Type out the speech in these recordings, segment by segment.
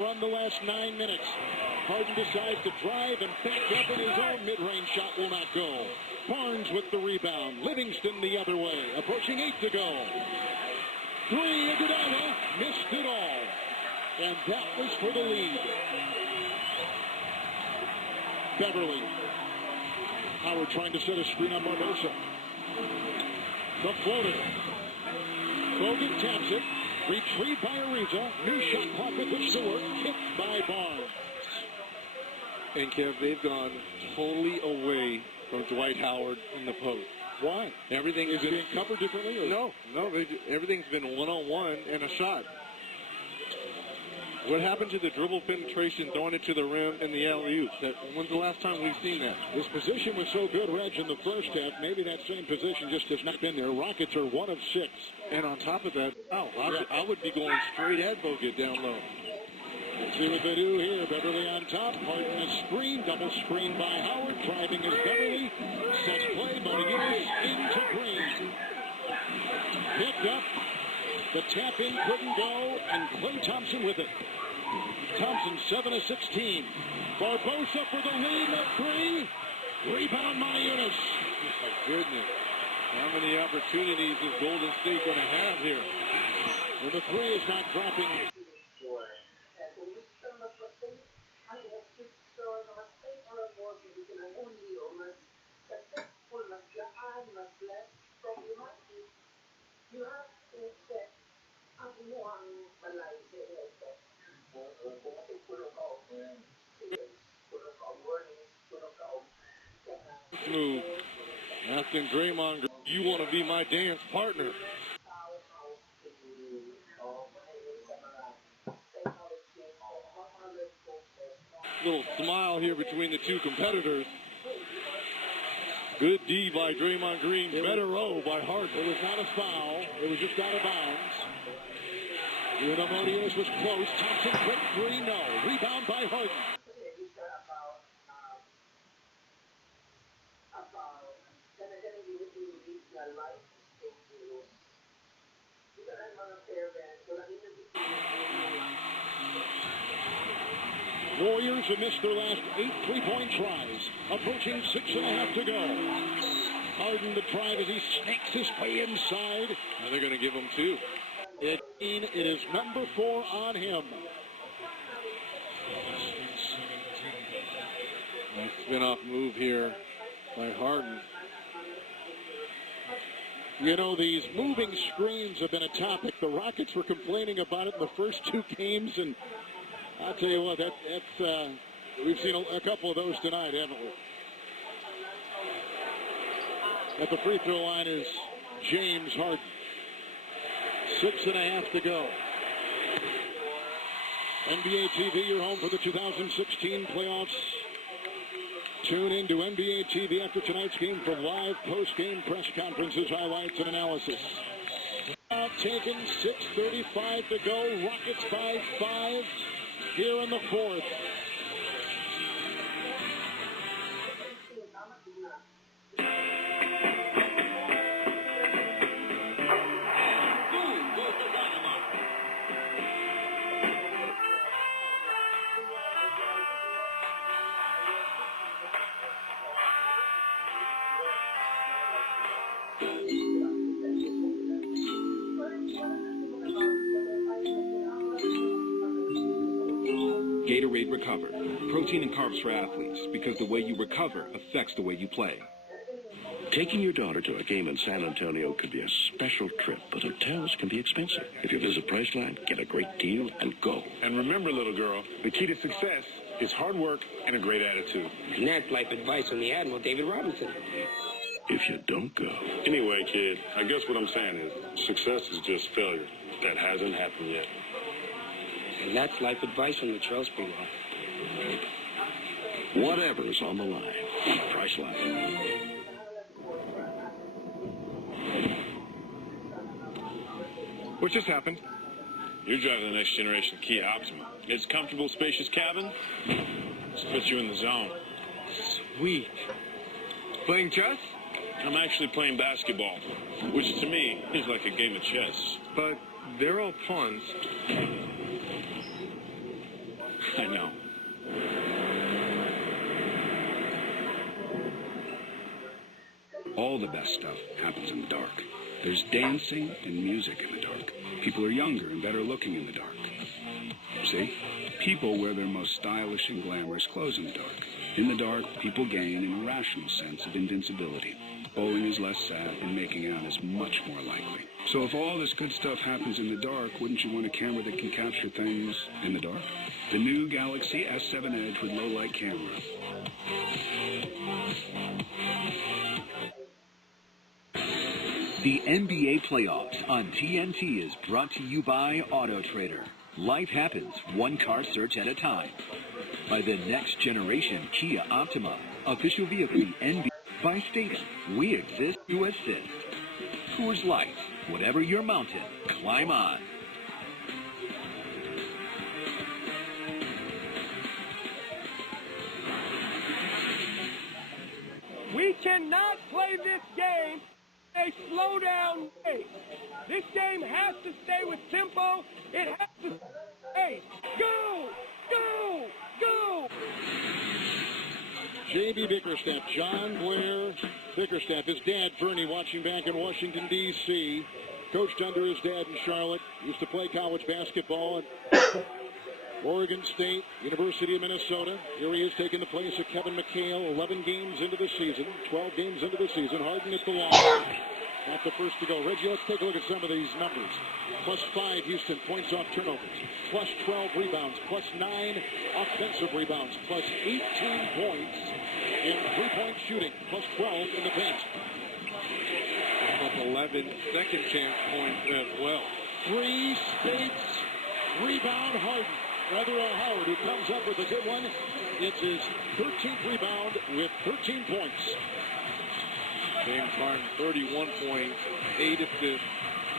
run the last 9 minutes. Harden decides to drive and back up, and his own mid-range shot will not go. Barnes with the rebound. Livingston the other way. Approaching 8 to go. 3, Iguodala missed it all. And that was for the lead. Beverly. Howard trying to set a screen on Barbosa. The floater. Bogut taps it. Retrieved by Ariza. New shot clock with which to work. Kicked by Barnes. And Kev, they've gone totally away from Dwight Howard in the post. Why? Everything is being covered differently? Or? No. Everything's been one-on-one and a shot. What happened to the dribble penetration, throwing it to the rim, and the alley-oops? When's the last time we've seen that? This position was so good, Reg, in the first half. Maybe that same position just has not been there. Rockets are 1 of 6. And on top of that, I would be going straight at Bogut down low. Let's see what they do here. Beverly on top. Harden a screen. Double screen by Howard. Driving is Beverly. Set play. Bonaguitas into Green. Picked up. The tap in couldn't go. And Klay Thompson with it. Thompson 7 of 16. Barbosa for the lead at 3. Rebound Bonaguitas. Oh, my goodness. How many opportunities is Golden State going to have here? Well, the 3 is not dropping. Move. Asking Draymond, you want to be my dance partner? Little smile here between the two competitors. Good D by Draymond Green. Better O by Harden. It was not a foul. It was just out of bounds. Bonaguitas was close. Thompson quick 3, no. Rebound by Harden. Warriors have missed their last 8 3-point tries. Approaching 6.5 to go. Harden to drive as he snakes his way inside. And they're going to give him 2. It is number 4 on him. Nice spin-off move here by Harden. You know, these moving screens have been a topic. The Rockets were complaining about it in the first 2 games, and I'll tell you what, that's we've seen a couple of those tonight, haven't we? At the free throw line is James Harden. 6.5 to go. NBA TV, your home for the 2016 playoffs. Tune in to NBA TV after tonight's game for live post-game press conferences, highlights, and analysis. Out taken, 6:35 to go. Rockets by 5 here in the 4th. Gatorade Recover. Protein and carbs for athletes, because the way you recover affects the way you play. Taking your daughter to a game in San Antonio could be a special trip, but hotels can be expensive. If you visit Priceline, get a great deal and go. And remember, little girl, the key to success is hard work and a great attitude. And that's life advice from the Admiral David Robinson. If you don't go. Anyway, kid, I guess what I'm saying is success is just failure. That hasn't happened yet. And that's life advice from the Charles Spring. Whatever's on the line. Priceline. What just happened? You're driving the next generation Kia Optima. It's a comfortable, spacious cabin. Just puts you in the zone. Sweet. Playing chess? I'm actually playing basketball, which to me is like a game of chess. But they're all pawns. I know. All the best stuff happens in the dark. There's dancing and music in the dark. People are younger and better looking in the dark. See? People wear their most stylish and glamorous clothes in the dark. In the dark, people gain an irrational sense of invincibility. Bowling is less sad and making out is much more likely. So if all this good stuff happens in the dark, wouldn't you want a camera that can capture things in the dark? The new Galaxy S7 Edge with low-light camera. The NBA playoffs on TNT is brought to you by AutoTrader. Life happens one car search at a time. By the next generation Kia Optima, official vehicle of the NBA. By Statham, we exist to assist. Coors Light, whatever your mountain, climb on. We cannot play this game a slow down pace. This game has to stay with tempo. It has to stay. Go! Go! Go! J.B. Bickerstaff, John Blair Bickerstaff, his dad, Bernie, watching back in Washington, D.C., coached under his dad in Charlotte, used to play college basketball at Oregon State, University of Minnesota. Here he is taking the place of Kevin McHale, 11 games into the season, 12 games into the season. Harden at the line. Not the first to go. Reggie, let's take a look at some of these numbers. +5 Houston points off turnovers. +12 rebounds. +9 offensive rebounds. +18 points in three-point shooting. +12 in the paint. +11 second chance points as well. 3 States rebound Harden. Rather Howard, who comes up with a good one. It's his 13th rebound with 13 points. James Harden, 31 points, 8 assists,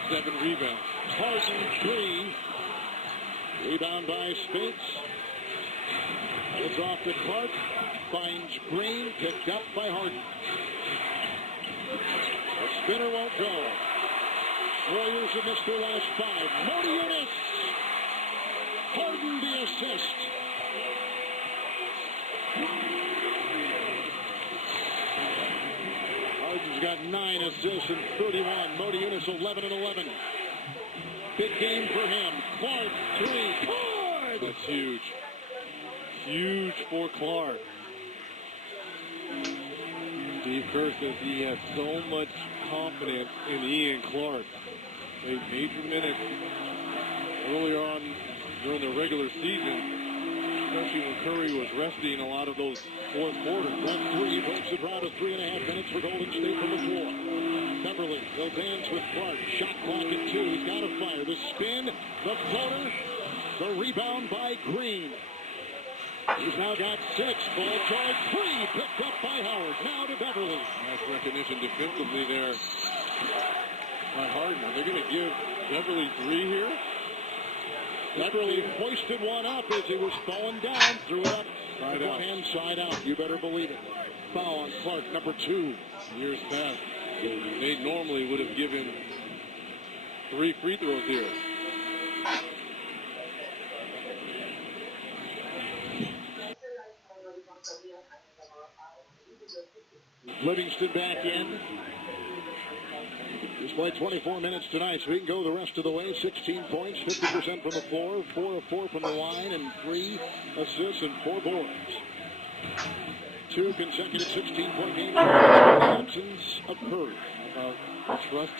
7 rebounds. Harden 3. Rebound by Spinks. It's off to Clark. Finds Green. Picked up by Harden. The spinner won't go. Warriors have missed their last 5. Modi Eunice. Harden the assist. Harden's got 9 assists and 31. Modi Eunice 11 and 11. Big game for him. Clark 3. Good. That's huge. Huge for Clark. Steve Kerr says he has so much confidence in Ian Clark. Played major minutes earlier on during the regular season, especially when Curry was resting a lot of those fourth quarters. 1-3 breaks the drought of 3.5 minutes for Golden State from the floor. Beverly goes hands with Clark. Shot clock at 2. He's got to fire. The spin, the floater, the rebound by Green. He's now got 6. Ball toward 3. Picked up by Howard. Now to Beverly. Nice recognition defensively there by Harden. Are they going to give Beverly 3 here? Beverly hoisted one up as he was falling down. Threw it up. Side out. One hand side out. You better believe it. Foul on Clark, number 2. Years past, they normally would have given 3 free throws here. Livingston back in. He's played 24 minutes tonight, so he can go the rest of the way. 16 points, 50% from the floor, 4 of 4 from the line, and 3 assists and 4 boards. 2 consecutive 16-point games in the absence of Curry. Trust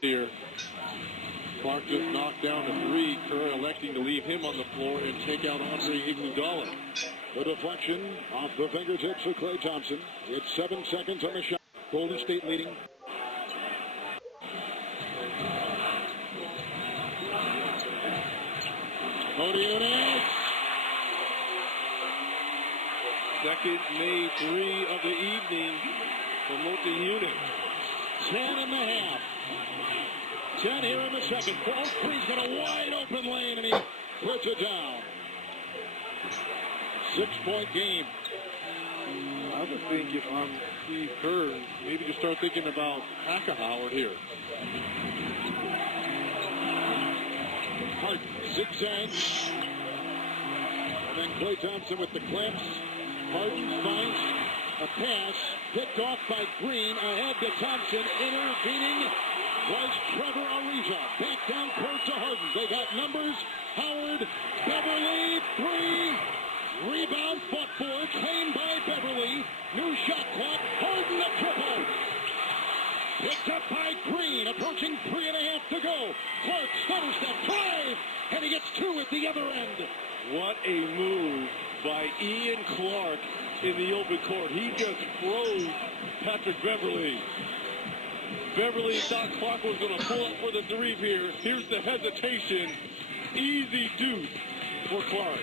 here. Clark just knocked down a 3. Curry electing to leave him on the floor and take out Andre Iguodala. The deflection off the fingertips of Klay Thompson. It's 7 seconds on the shot. Golden State leading. Modi Eunice. Second made 3 of the evening for Modi Eunice. 10.5. 10 here in the second. Ball 3's got a wide open lane, and he puts it down. 6-point game. I would think if I'm Steve Kerr, maybe just start thinking about Howard here. Harden zigzags. And then Klay Thompson with the clamps. Harden finds a pass. Picked off by Green. Ahead to Thompson. Intervening was Trevor Ariza. Back down court to Harden. They got numbers. Howard. Beverly. Three. Rebound fought for. Claimed by Beverly. New shot clock. Harden the triple. Picked up by Green. Approaching 3.5 to go. Clark stutter step. Drive. And he gets two at the other end. What a move by Ian Clark in the open court. He just froze Patrick Beverly. Beverly thought Clark was going to pull up for the three here. Here's the hesitation. Easy deuce for Clark.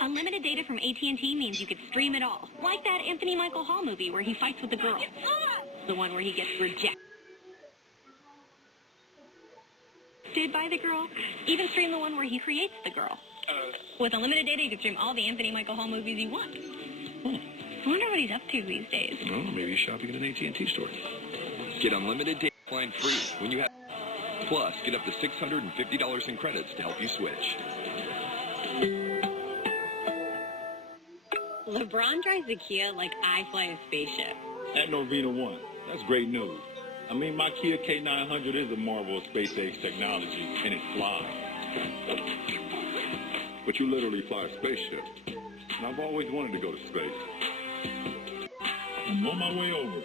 Unlimited data from AT&T means you could stream it all. Like that Anthony Michael Hall movie where he fights with the girl. The one where he gets rejected by the girl. Even stream the one where he creates the girl. With unlimited data, you can stream all the Anthony Michael Hall movies you want. I wonder what he's up to these days. Well, maybe he's shopping at an AT&T store. Get unlimited data line free when you have. Plus, get up to $650 in credits to help you switch. LeBron drives a Kia like I fly a spaceship. At Norvina One. That's great news. I mean, my Kia K900 is a marvel of space-age technology, and it flies. But you literally fly a spaceship. And I've always wanted to go to space. I'm on my way over.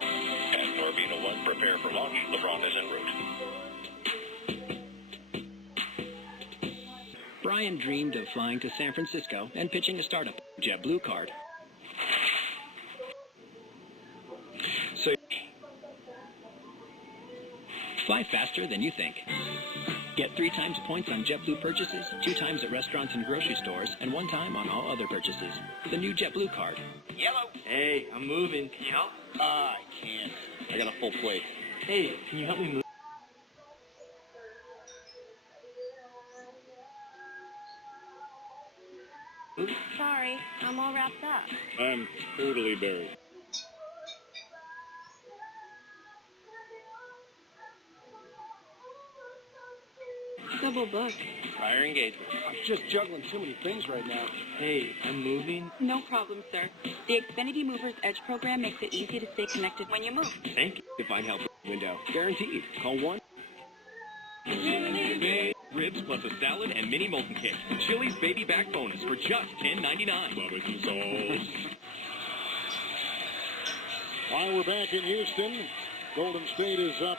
At Norvina One, prepare for launch. LeBron is en route. Brian dreamed of flying to San Francisco and pitching a startup JetBlue card. So, fly faster than you think. Get 3 times points on JetBlue purchases, 2 times at restaurants and grocery stores, and 1 time on all other purchases. The new JetBlue card. Yellow. Hey, I'm moving. Can you help? I can't. I got a full plate. Hey, can you help me move? Sorry, I'm all wrapped up. I'm totally buried. Double book. Prior engagement. I'm just juggling too many things right now. Hey, I'm moving. No problem, sir. The Xfinity Movers Edge program makes it easy to stay connected when you move. Thank you. Divine help window. Guaranteed. Call 1. Ribs plus a salad and mini molten cake. Chili's baby back bonus for just $10.99. Barbecue sauce. While we're back in Houston, Golden State is up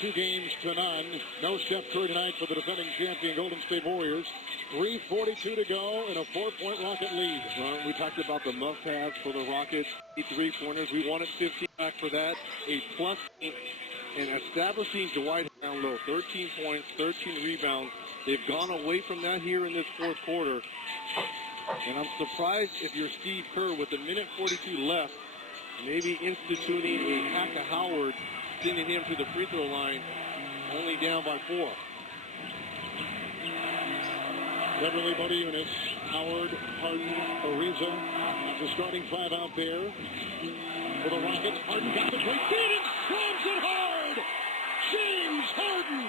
2-0. No Steph Curry tonight for the defending champion Golden State Warriors. 3:42 to go in a 4-point Rocket lead. We talked about the must-haves for the Rockets. 3-pointers. We wanted 15 back for that. A plus in establishing Dwight down low. 13 points, 13 rebounds. They've gone away from that here in this fourth quarter. And I'm surprised if you're Steve Kerr with a minute 42 left, maybe instituting a hack to Howard, sending him to the free throw line, only down by 4. Beverly, Bodeunis, Howard, Harden, Ariza. That's the starting 5 out there for the Rockets. Harden got the great feed and slams it hard. James Harden.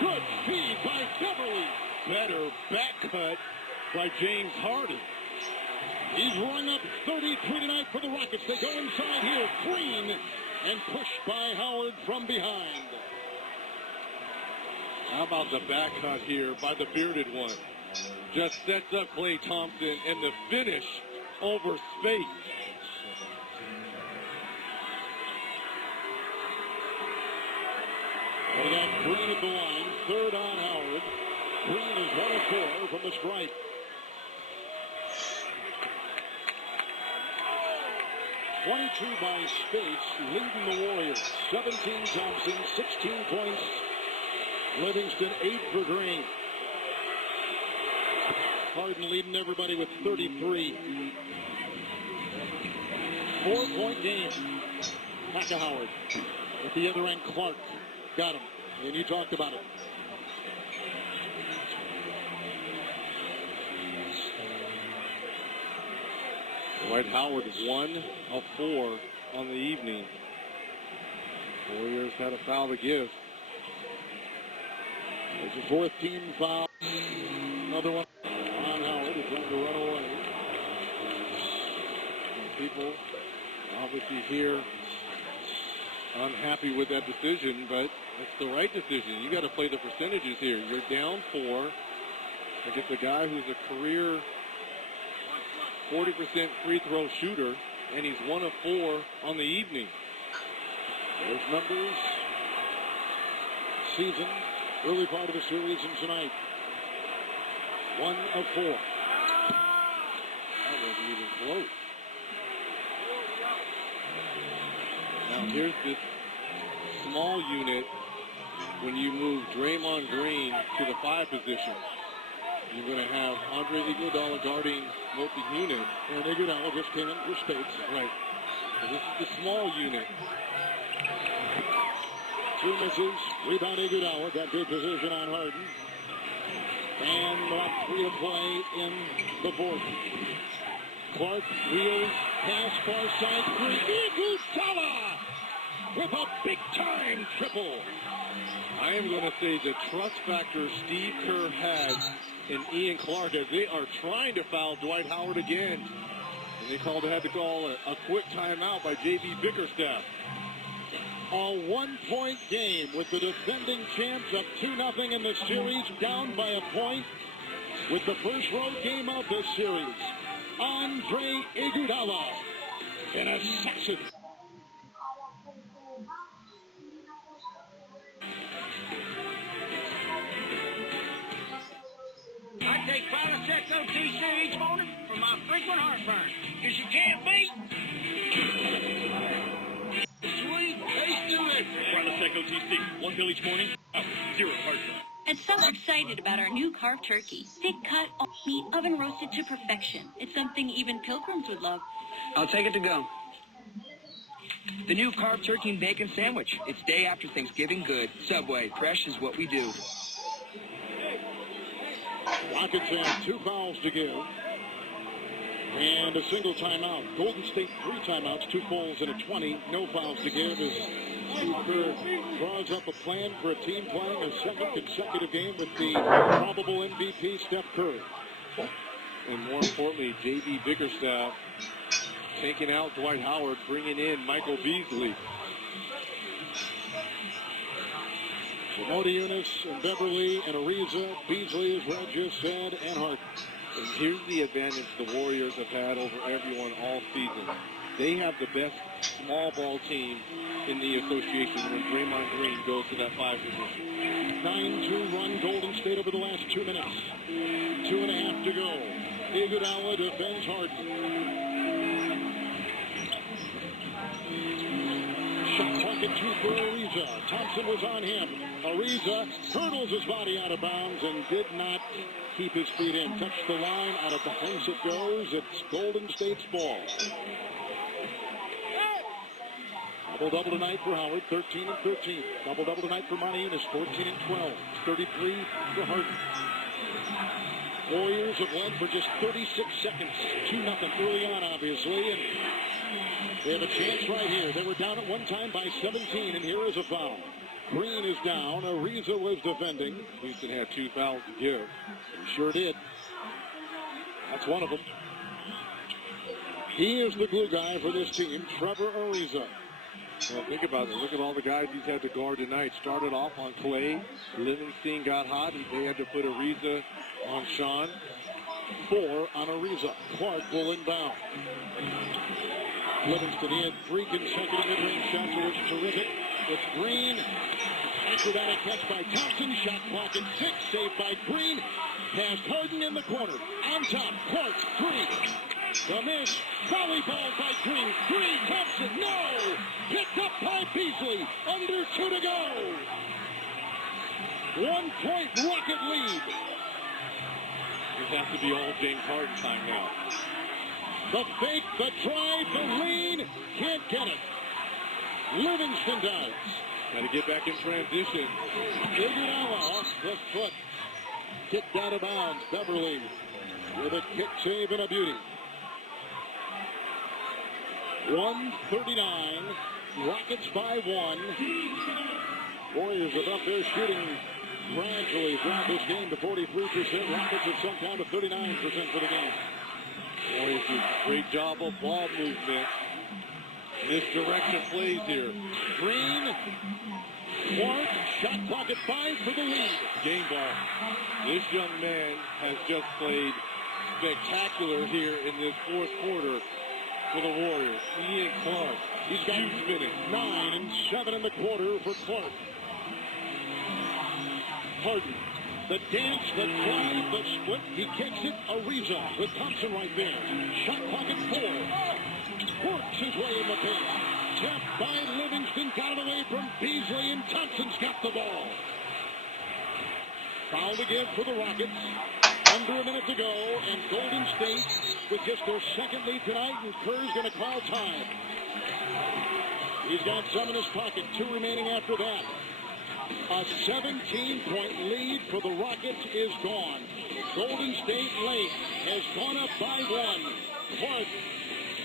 Good feed by Beverly. Better back cut by James Harden. He's rung up 33 tonight for the Rockets. They go inside here. Green and pushed by Howard from behind. How about the back cut here by the bearded one? Just sets up Klay Thompson and the finish over space. They got Green at the line. 3rd on Howard. Green is 1 of 4 from the stripe. .22 by Spates, leading the Warriors. 17 Thompson, 16 points. Livingston 8 for Green. Harden leading everybody with 33. 4-point game. Back to Howard. At the other end, Clark. Got him. And you talked about it. Dwight Howard is 1 of 4 on the evening. Warriors had a foul to give. There's a fourth team foul. Another one on Howard. He's trying to run away. And people obviously here unhappy with that decision, but it's the right decision. You got to play the percentages here. You're down 4 against a guy who's a career 40% free throw shooter, and he's 1 of 4 on the evening. Those numbers. Season, early part of the series, and tonight. 1 of 4. That wasn't even close. Now here's this small unit. When you move Draymond Green to the 5 position, you're going to have Andre Iguodala guarding multi-unit. And Iguodala just came in for space. Right. So this is the small unit. 2 misses. Rebound Iguodala. Got good position on Harden. And about 3 to play in the fourth. Clark wheels pass far side. Iguodala with a big-time triple. I am going to say the trust factor Steve Kerr has in Ian Clark as they are trying to foul Dwight Howard again. And they had to call a quick timeout by J.B. Bickerstaff. A 1-point game with the defending champs up 2-0 in the series, down by a point with the first road game of this series. Andre Iguodala, an assassin. I take Prilosec OTC each morning for my frequent heartburn, because you can't beat sweet, tasty liquor. Prilosec OTC, 1 pill each morning, 0 heartburn. And so we're excited about our new carved turkey. Thick cut, all meat, oven roasted to perfection. It's something even pilgrims would love. I'll take it to go. The new carved turkey and bacon sandwich. It's day after Thanksgiving good. Subway, fresh is what we do. Rockets have 2 fouls to give. And a single timeout. Golden State 3 timeouts, 2 fouls and a 20. No fouls to give as Steve Kerr draws up a plan for a team playing a second consecutive game with the probable MVP, Steph Curry. And more importantly, J.B. Bickerstaff taking out Dwight Howard, bringing in Michael Beasley. Eunice and Beverly and Ariza, Beasley, as Red just said, and Hart. And here's the advantage the Warriors have had over everyone all season. They have the best small ball team in the association when Draymond Green goes to that 5 position. 9-2 run Golden State over the last 2 minutes. 2.5 to go. Iguodala defends Harden. Shot clock at 2 for Ariza. Thompson was on him. Ariza hurdles his body out of bounds and did not keep his feet in. Touched the line. Out of bounds it goes. It's Golden State's ball. Double-double tonight for Howard, 13 and 13. Double-double tonight for Eunice, 14 and 12. 33 for Harden. Warriors have led for just 36 seconds. 2-0 early on, obviously, and they have a chance right here. They were down at one time by 17, and here is a foul. Green is down. Ariza was defending. Houston had 2 fouls to give. He sure did. That's one of them. He is the glue guy for this team, Trevor Ariza. Well, think about it. Look at all the guys he's had to guard tonight. Started off on Clay. Livingston got hot. They had to put Ariza on Sean. 4 on Ariza. Clark will inbound. Livingston, he had 3 consecutive mid-range shots, which is terrific. It's Green. Acrobatic catch by Thompson. Shot clock at 6. Saved by Green. Past Harden in the corner. On top, Clark, 3. The miss. Volleyball by Green. Green, Thompson, no! Picked up by Beasley. Under 2 to go. 1-point Rocket lead. has to be all James Harden time now. The fake, the drive, the lean. Can't get it. Livingston does. Got to get back in transition. Iguodala off the foot. Kicked out of bounds. Beverly with a kick save and a beauty. 139. Rockets by 1. Warriors are up there shooting gradually throughout this game to 43%. Rockets have sunk down to 39% for the game. Warriors do a great job of ball movement. Misdirection plays here. Green. Clark. Shot clock at 5 for the lead. Game ball. This young man has just played spectacular here in this fourth quarter for the Warriors. Ian Clark. He's got huge minutes. 9 and 7 in the quarter for Clark. Harden. The dance, the drive, the split. He kicks it. Ariza with Thompson right there. Shot clock at 4. Works his way in the paint. Tapped by Livingston. Got it away from Beasley, and Thompson's got the ball. Fouled again for the Rockets. Under a minute to go, and Golden State with just their second lead tonight, and Kerr's going to call time. He's got some in his pocket. 2 remaining after that. A 17-point lead for the Rockets is gone. Golden State late has gone up by 1. Clark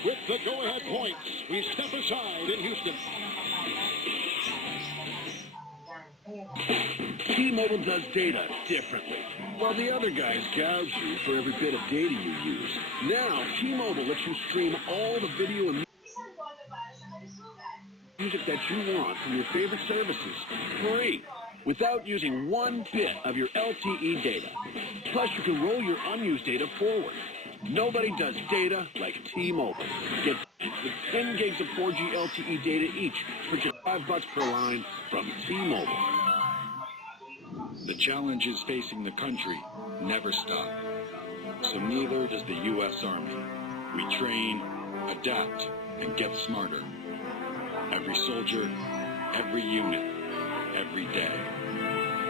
with the go-ahead points. We step aside in Houston. T-Mobile does data differently. While the other guys gouge you for every bit of data you use. Now, T-Mobile lets you stream all the video and music that you want from your favorite services free without using 1 bit of your LTE data. Plus, you can roll your unused data forward. Nobody does data like T-Mobile. Get with 10 gigs of 4G LTE data each for just $5 per line from T-Mobile. The challenges facing the country never stop. So neither does the U.S. Army. We train, adapt, and get smarter. Every soldier, every unit, every day.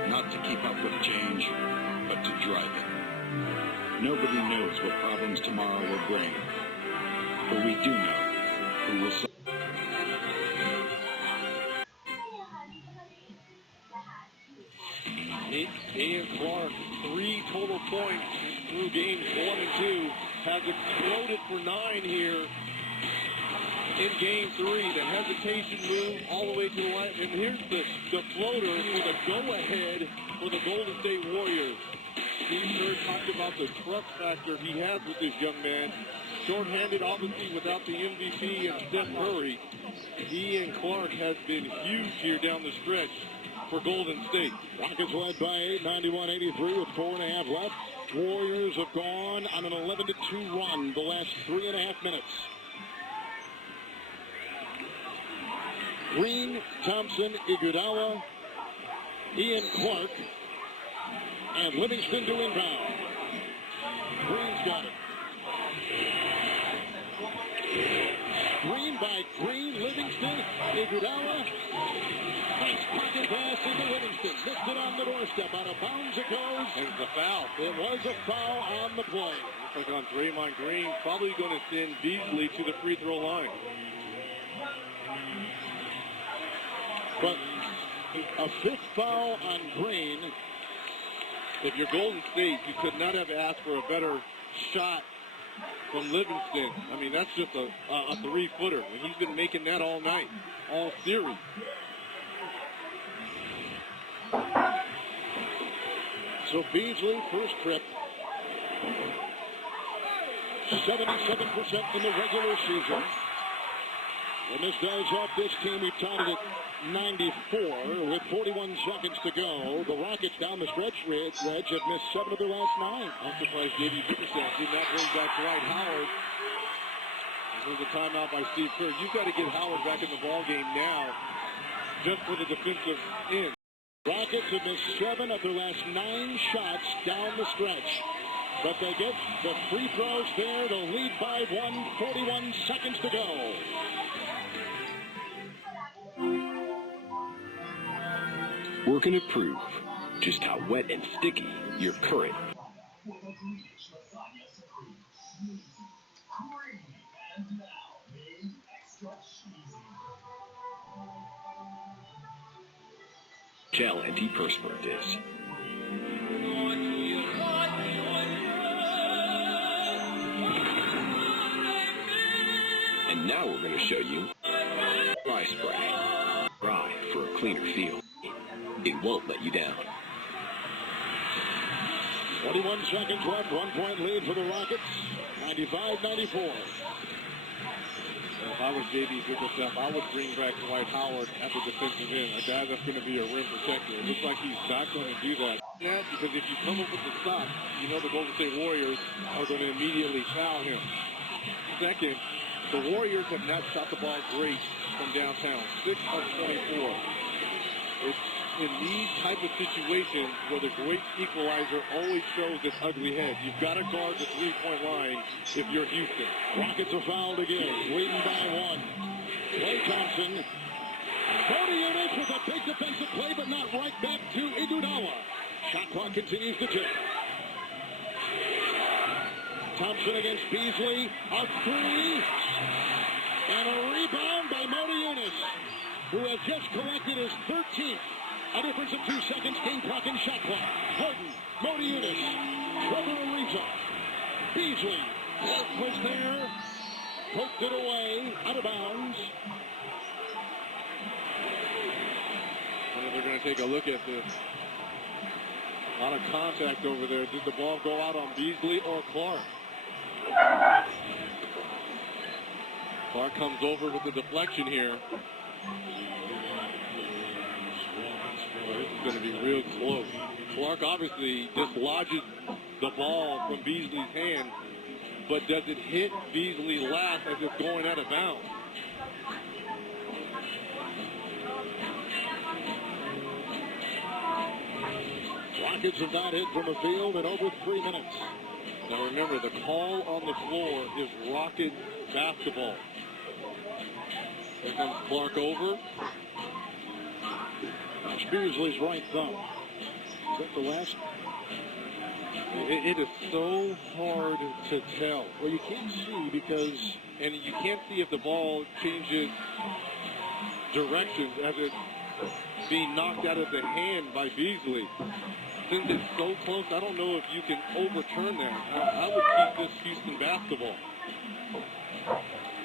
Not to keep up with change, but to drive it. Nobody knows what problems tomorrow will bring. But we do know who will solve. Ian Clark, 3 total points through games 1 and 2, has exploded for 9 here in game 3. The hesitation move all the way to the line. And here's the floater for the go-ahead for the Golden State Warriors. Steve Kerr talked about the trust factor he has with this young man. Short-handed, obviously, without the MVP and Steph Curry. Ian Clark has been huge here down the stretch for Golden State. Rockets led by 8, 91-83 with 4.5 left. Warriors have gone on an 11-2 run the last 3.5 minutes. Green, Thompson, Iguodala, Ian Clark, and Livingston to inbound. Green's got it. Green by Green, Livingston, Iguodala. Nice pocket pass into Livingston. Missed it on the doorstep. Out of bounds it goes. And it's a foul. It was a foul on the play. Looks like on Draymond Green, probably going to send Beasley to the free throw line. But a 5th foul on Green. If you're Golden State, you could not have asked for a better shot from Livingston. I mean, that's just a 3-footer. And he's been making that all night, all series. So Beasley, first trip. 77% in the regular season. When this does help this team, we've tied it at 94 with 41 seconds to go. The Rockets down the stretch, Reg, have missed 7 of their last 9. I'm surprised JD Bickerstaff did not bring back Dwight Howard. There's a timeout by Steve Kerr. You've got to get Howard back in the ballgame now just for the defensive end. Rockets have missed 7 of their last 9 shots down the stretch. But they get the free throws there to lead by 1, 41 seconds to go. We're going to prove just how wet and sticky your current Gel antiperspirant is. And now we're going to show you dry spray. Dry for a cleaner feel. It won't let you down. 21 seconds left, 1 point lead for the Rockets, 95-94. If I was JB Bickerstaff, I would bring back Dwight Howard at the defensive end, a guy that's going to be a rim protector. It looks like he's not going to do that. Yeah, because if you come up with the stop, you know the Golden State Warriors are going to immediately foul him. Second, the Warriors have not shot the ball great from downtown, 6 of 24. It's in these type of situations where the great equalizer always shows its ugly head. You've got to guard the three-point line if you're Houston. Rockets are fouled again, leading by 1. Klay Thompson. Cody Eunice with a big defensive play, but not right back to Iguodala. Shot clock continues to tick. Thompson against Beasley. A 3. And a rebound by Cody Eunice, who has just collected his 13th. A difference of 2 seconds, game clock and shot clock. Harden, Cody Eunice, Trevor Ariza, Beasley was there, poked it away, out of bounds. And they're going to take a look at this. A lot of contact over there. Did the ball go out on Beasley or Clark? Clark comes over with the deflection here. This is going to be real close. Clark obviously dislodges the ball from Beasley's hand, but does it hit Beasley's lap as it's going out of bounds? Rockets have not hit from the field in over 3 minutes. Now remember, the call on the floor is Rocket basketball. Here comes Clark over. That's Beasley's right thumb. Is that the last? It is so hard to tell. Well, you can't see because... And you can't see if the ball changes directions as it's being knocked out of the hand by Beasley. Since it's so close, I don't know if you can overturn that. I would keep this Houston basketball.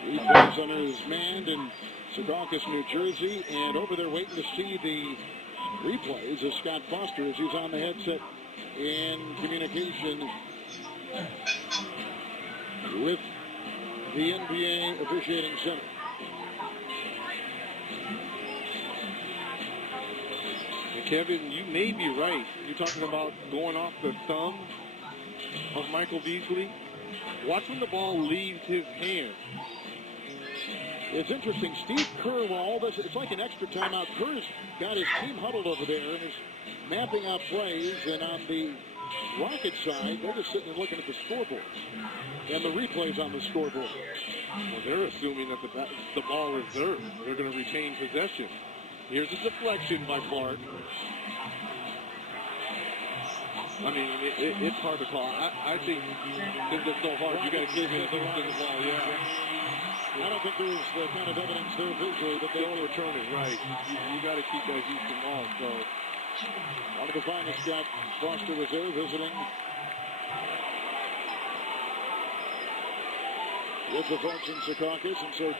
He plays under his man in Secaucus, New Jersey, and over there waiting to see the replays of Scott Foster as he's on the headset in communication with the NBA officiating center. And Kevin, you may be right. You're talking about going off the thumb of Michael Beasley. Watch when the ball leaves his hand. It's interesting. Steve Kerr, while all this, it's like an extra timeout. Kerr's got his team huddled over there and is mapping out plays. And on the Rocket side, they're just sitting and looking at the scoreboard and the replays on the scoreboard. Well, they're assuming that the ball reserved. They're going to retain possession. Here's a deflection by Clark. I mean, it's hard to call. I think since it's so hard, you got to give it the ball. Yeah. I don't think there's the kind of evidence there visually that they overturn it. Right. You got to keep that Houston ball. So one of the finest, Scott Foster was there visiting with the folks in Secaucus, and so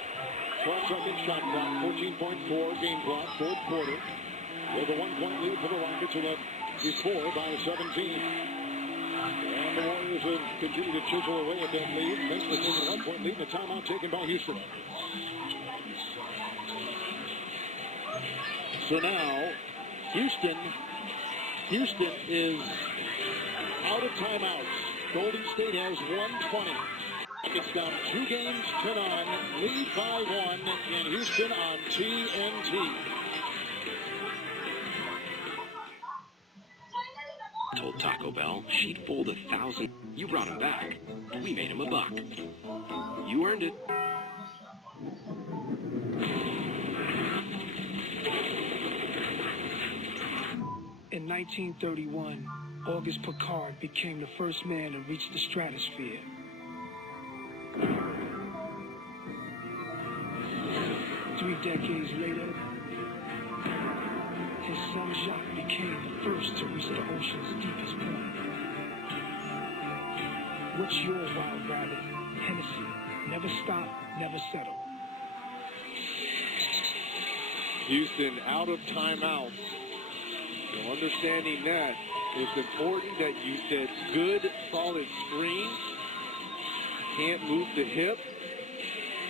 12-second shot clock, 14.4 game clock, fourth quarter. With a 1-point lead for the Rockets, who led before by 17. And the Warriors have continued to chisel away at that lead. Eventually taking a 1-point lead, and a timeout taken by Houston. So now, Houston is out of timeouts. Golden State has 120. It's down 2 games, 10-9, lead by 1 in Houston on TNT. Told Taco Bell she'd fold 1,000. You brought him back. We made him $1. You earned it. In 1931, August Picard became the first man to reach the stratosphere. 3 decades later, his son Jacques became the first to reach the ocean's deepest point. What's your wild rabbit? Hennessy. Never stop, never settle. Houston out of timeout. So understanding that, it's important that you set good, solid screens. Can't move the hip.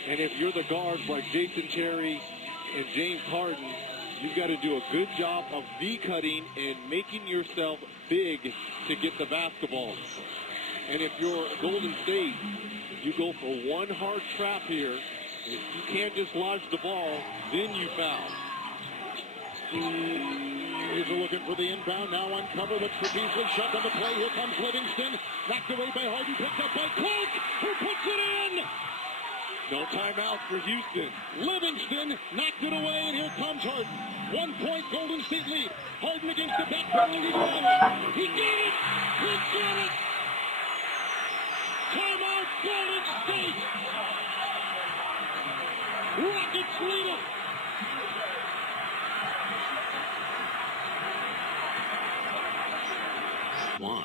And if you're the guards like Jason Terry and James Harden, you've got to do a good job of V-cutting and making yourself big to get the basketball. And if you're Golden State, you go for one hard trap here. If you can't dislodge the ball, then you foul. He's looking for the inbound, now on cover, looks for Beasley, shot on the play, here comes Livingston, knocked away by Harden, picked up by Clark, who puts it in! No timeout for Houston. Livingston knocked it away, and here comes Harden. 1 point Golden State lead. Harden against the back pedal, he got it! He got it! He got it! Timeout, Golden State! Rockets lead it! One.